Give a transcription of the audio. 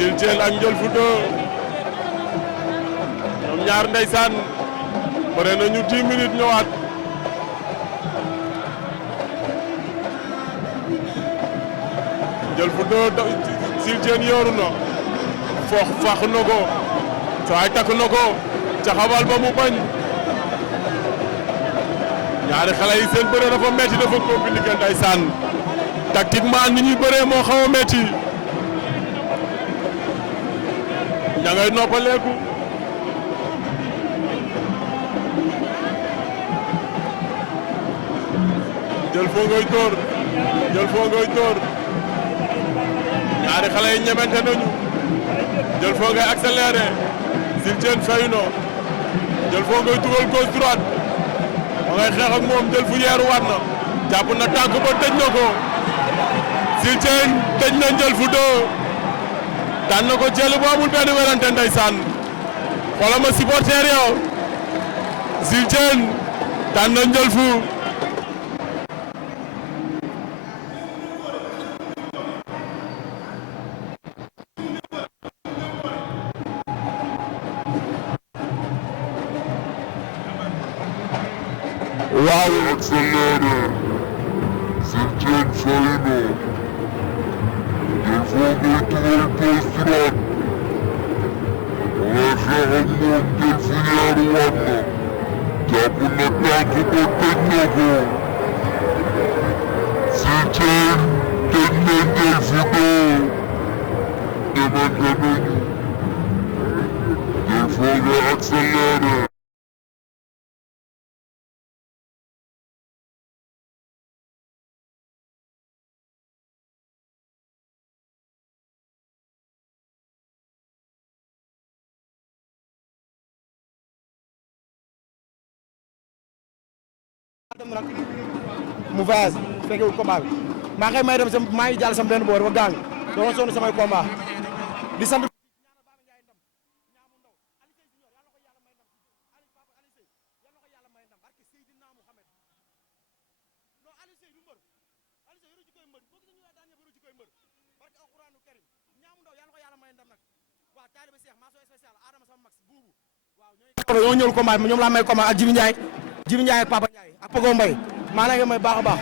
Jules Diène ak Ndiol Fouta ñoom ñaar ndeysaan bëre nañu 10 minutes ñëwaat Ndiol Fouta Jules Diène yooru na fax na ko saa takk na ko caxabal ba mu bañ ñaari xale yi seen bëre dafa metti dafa compliqué ndeysaan tactiquement ni ñuy bëree moo xaw a metti ña ngay noppaleeku jël foo ngay dóor ñaari xale yi ñemente nañu jël foo ngay accéléré Jules Diène fayu no jël foo ngay dugal gauche droite ma ngay xeex ak moom jël fu yeeru waat na jàpp na tànk ba tëj na ko Jules Diène tëj na Ndiol Fouta daan na ko jël bu amul benn werante ndeysaan xoolal ma supporter yow Jules Diène daan na Ndiol Fouta waaw accéléré Jules Diène fayu na Ndiol Fouta ngay dugal gauche droite ma ngay xeex ak moom jël fu yeeru waat na jàpp na tànk ba tëj na ko Jules Diène tëj na Ndiol Fouta demante nañu Ndiol Fouta ngay accéléré mu voyage fekkewul combat bi maa ngi may dem sama maa ngi jàll sama benn boor ba gang dama sonn samay combat di sant ñoo ñëwul combat bi ñoom laa may combat ak Jibi Ndiaye ak Papa Ndiaye ak Pogo Mbaye maa ngi may baax a baax